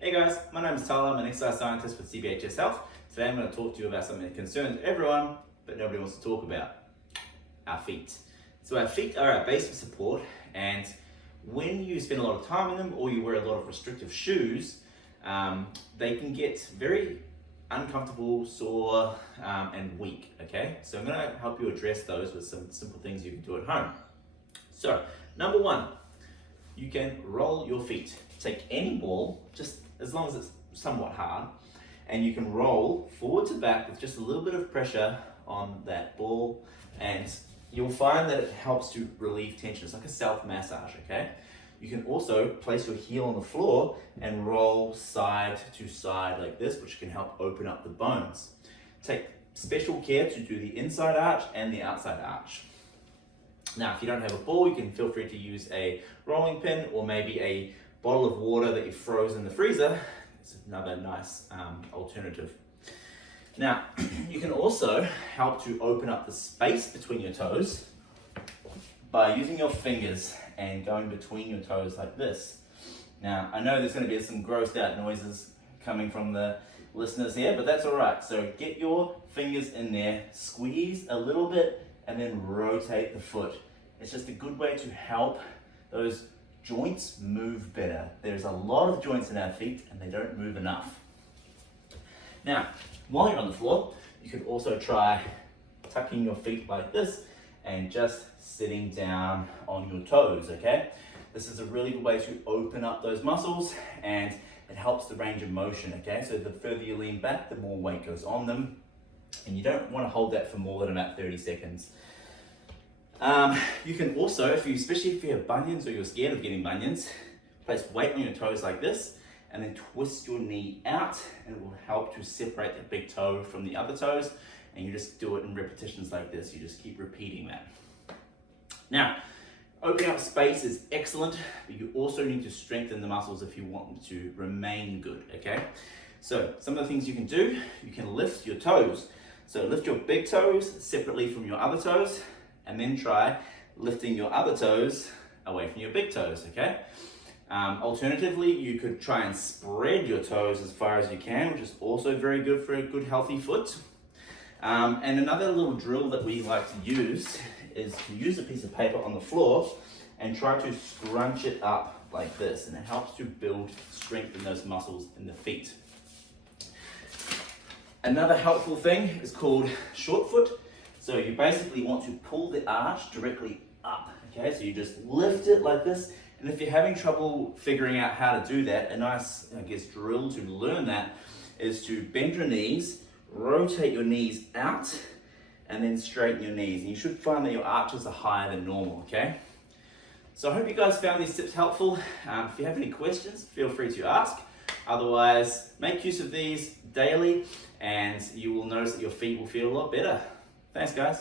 Hey guys, my name is Tyler. I'm an exercise scientist with CBHS Health. Today I'm going to talk to you about something that concerns everyone, but nobody wants to talk about: our feet. So our feet are our base of support, and when you spend a lot of time in them or you wear a lot of restrictive shoes, they can get very uncomfortable, sore, and weak, okay? So I'm going to help you address those with some simple things you can do at home. So, number one, you can roll your feet. Take any ball, just as long as it's somewhat hard, and you can roll forward to back with just a little bit of pressure on that ball, and you'll find that it helps to relieve tension. It's like a self-massage, okay? You can also place your heel on the floor and roll side to side like this, which can help open up the bones. Take special care to do the inside arch and the outside arch. Now, if you don't have a ball, you can feel free to use a rolling pin or maybe a bottle of water that you froze in the freezer. It's another nice alternative. Now, you can also help to open up the space between your toes by using your fingers and going between your toes like this. Now, I know there's going to be some grossed out noises coming from the listeners here, but that's all right. So get your fingers in there, squeeze a little bit, and then rotate the foot. It's just a good way to help those joints move better. There's a lot of joints in our feet and they don't move enough. Now, while you're on the floor, you can also try tucking your feet like this and just sitting down on your toes, okay? This is a really good way to open up those muscles, and it helps the range of motion, okay? So the further you lean back, the more weight goes on them, and you don't want to hold that for more than about 30 seconds. You can also, especially if you have bunions or you're scared of getting bunions, place weight on your toes like this and then twist your knee out, and it will help to separate the big toe from the other toes, and you just do it in repetitions like this. You just keep repeating that. Now, opening up space is excellent, but you also need to strengthen the muscles if you want them to remain good, okay? So some of the things you can do: you can lift your toes. So lift your big toes separately from your other toes, and then try lifting your other toes away from your big toes, okay? Alternatively, you could try and spread your toes as far as you can, which is also very good for a good healthy foot. And another little drill that we like to use is to use a piece of paper on the floor and try to scrunch it up like this, and it helps to build strength in those muscles in the feet. Another helpful thing is called short foot. So you basically want to pull the arch directly up, okay? So you just lift it like this, and if you're having trouble figuring out how to do that, a nice, drill to learn that is to bend your knees, rotate your knees out, and then straighten your knees. And you should find that your arches are higher than normal, okay? So I hope you guys found these tips helpful. If you have any questions, feel free to ask. Otherwise, make use of these daily, and you will notice that your feet will feel a lot better. Thanks, guys.